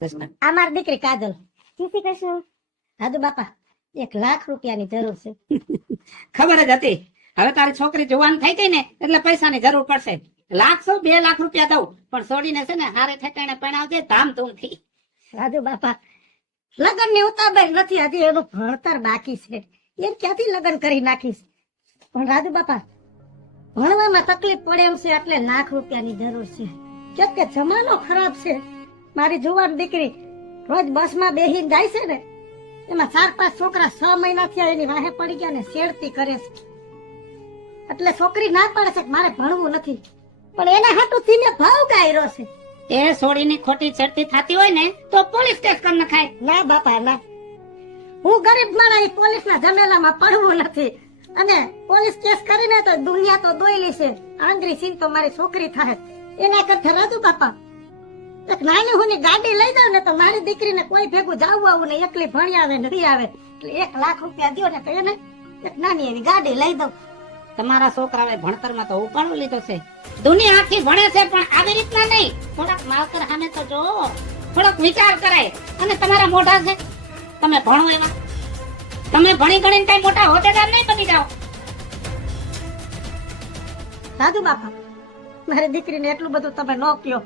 આ મારી દીકરી કાજલ. જય શ્રી કૃષ્ણ. દાદુ બાપા 1 લાખ રૂપિયાની જરૂર છે. ખબર જ હતી. હવે તારી છોકરી જુવાન થઈ ગઈ ને એટલે પૈસાની જરૂર પડશે. 1 લાખ 2 લાખ રૂપિયા દઉં પણ છોડીને છે ને હારે ઠેકાણે પણાવજે ધામધૂમથી. દાદુ બાપા લગ્ન ની ઉતાવળ નથી, હજી એનું ભણતર બાકી છે. એ ક્યાંથી લગ્ન કરી નાખીશ? પણ દાદુ બાપા ભણવામાં તકલીફ પડે એમ છે એટલે 1 લાખ રૂપિયાની જરૂર છે. કેમ કે જમાનો ખરાબ છે. મારી જુવાન દીકરી રોજ બસમાં બેહીને જાય છે ને, એમાં 4-5 છોકરા 6 મહિના થયા એની વાહે પડી ગયા ને શેરતી કરે છે. એટલે છોકરી ના પાડે છે કે મારે ભણવું નથી, પણ એના હાટુથી મેં ભાવ ગાયરો છે. એ છોડીની ખોટી ચડતી થતી હોય ને તો પોલીસ કેસ કરી નખાય. ના બાપા ના, હું ગરીબ માણસ પોલીસના ઝમેલામાં પડવું નથી. અને પોલીસ કેસ કરીને તો દુનિયા તો દોયલી છે. આંગળી સીન તો મારી છોકરી થાય. એના કરતા રાજુ બાપા એક નાની હુની ગાડી લઈ દઉં ને તો મારી દીકરીને કોઈ ભેગું જાવું આવું ને એકલી ભણી આવે ને રહી આવે. એટલે 1 લાખ રૂપિયા દ્યો ને તો એને એક નાની એવી ગાડી લઈ દઉં. તમારા છોકરાએ ભણતરમાં તો ઉપાડો લીધો છે. દુનિયા આખી ભણે છે પણ આવી રીતના નહીં. થોડાક માવતર સામે તો જો, થોડોક વિચાર કરાય. અને તમારા મોઢા છે, તમે ભણો એવા. તમે ભણી ગણીને કઈ મોટા હોદ્દેદાર નહીં બની જાઓ. રાજુ બાપા મારી દીકરીને એટલું બધું તમે ન કયો.